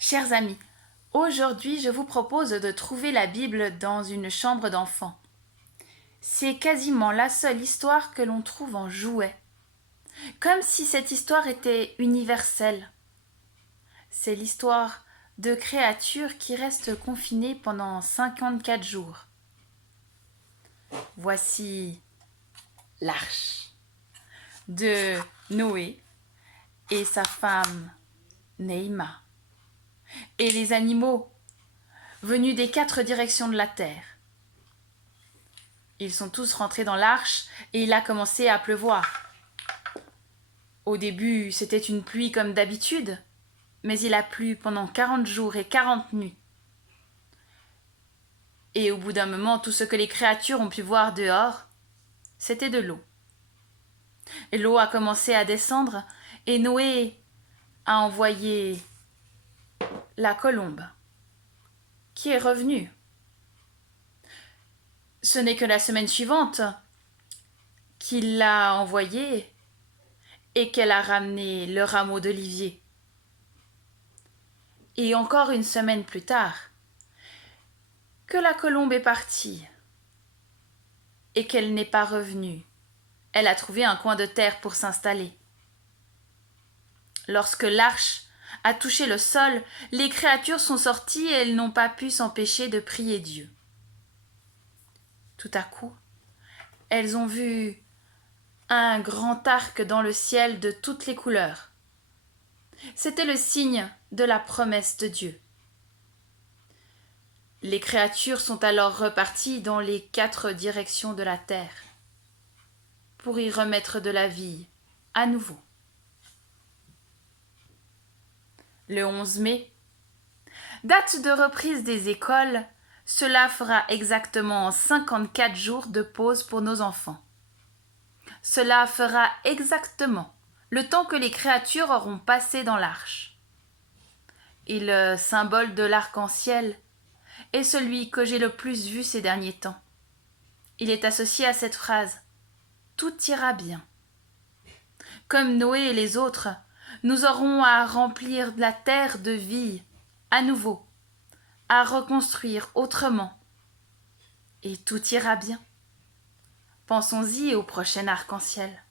Chers amis, aujourd'hui je vous propose de trouver la Bible dans une chambre d'enfant. C'est quasiment la seule histoire que l'on trouve en jouet, comme si cette histoire était universelle. C'est l'histoire de créatures qui restent confinées pendant 54 jours. Voici l'arche de Noé et sa femme Neima, et les animaux venus des 4 directions de la terre. Ils sont tous rentrés dans l'arche et il a commencé à pleuvoir. Au début, c'était une pluie comme d'habitude, mais il a plu pendant 40 jours et 40 nuits. Et au bout d'un moment, tout ce que les créatures ont pu voir dehors, c'était de l'eau. Et l'eau a commencé à descendre et Noé a envoyé la colombe, qui est revenue. Ce n'est que la semaine suivante qu'il l'a envoyée et qu'elle a ramené le rameau d'olivier. Et encore une semaine plus tard, que la colombe est partie et qu'elle n'est pas revenue. Elle a trouvé un coin de terre pour s'installer. Lorsque l'arche a touché le sol, les créatures sont sorties et elles n'ont pas pu s'empêcher de prier Dieu. Tout à coup, elles ont vu un grand arc dans le ciel de toutes les couleurs. C'était le signe de la promesse de Dieu. Les créatures sont alors reparties dans les 4 directions de la terre pour y remettre de la vie à nouveau. Le 11 mai, date de reprise des écoles, cela fera exactement 54 jours de pause pour nos enfants. Cela fera exactement le temps que les créatures auront passé dans l'arche. Et le symbole de l'arc-en-ciel est celui que j'ai le plus vu ces derniers temps. Il est associé à cette phrase « Tout ira bien ». Comme Noé et les autres, nous aurons à remplir la terre de vie à nouveau, à reconstruire autrement. Et tout ira bien. Pensons-y au prochain arc-en-ciel.